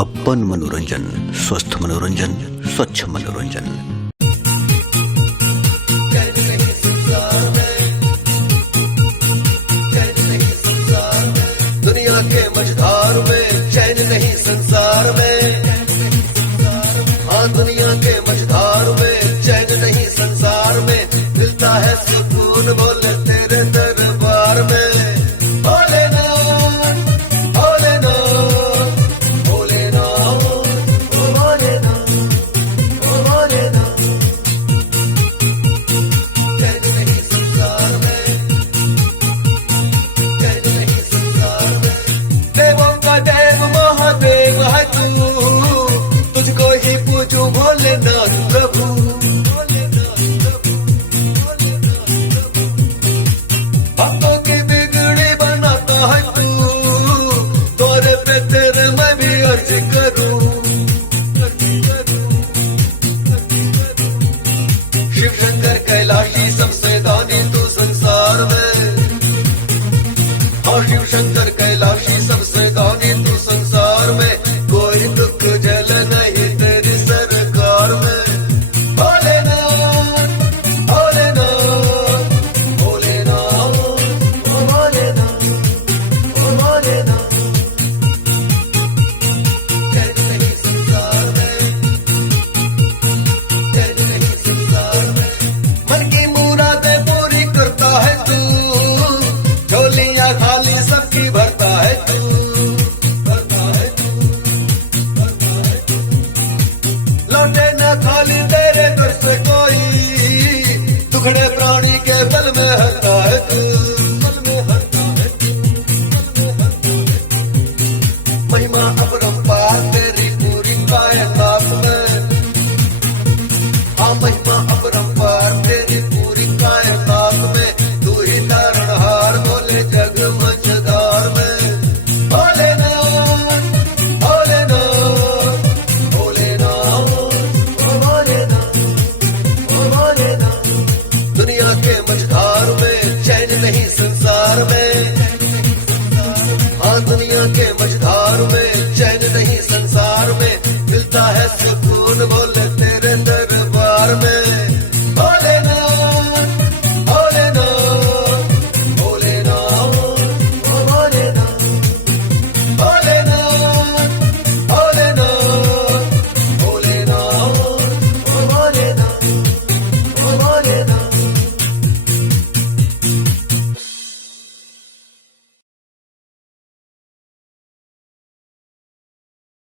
अपन मनोरंजन, स्वस्थ मनोरंजन, स्वच्छ मनोरंजन। दुनिया के मझधार में चैन नहीं संसार में, हाँ दुनिया के मझधार में चैन नहीं संसार में, मिलता है सुकून बोले तेरे दरबार में। तुझको ही पूजू भोलेनाथ प्रभु, भक्तों की बिगड़ी बनाता है तू, तोरे पे तेरे मैं भी अर्ज करूं। शिव शंकर कैलाशी सबसे दानी तू संसार में, और शिव शंकर कैलाशी सबसे दानी तू संसार में, कोई दुख जल नहीं तेरी सरकार में। भोलेनाथ भोलेनाथ भोलेनाथ ओ भोलेनाथ ओ भोलेनाथ, चैन नहीं संसार में, चैन नहीं संसार में, मन की मुरादें पूरी करता है तू, झोलियां खाली सबकी भरता है तू। लौटे न खाली तेरे दर से कोई, दुखड़े प्राणी के बल में हरता है तू, बल में हरता है तू। महिमा अपरंपार तेरी पूरी कायनात में, हाँ महिमा अपरंपार तेरी पूरी कायनात में, तू ही तारणहार बोले जग मझधार में। दुनिया के मझधार में चैन नहीं संसार में, हाँ दुनिया के मझधार में चैन नहीं संसार में, मिलता है सुकून बोले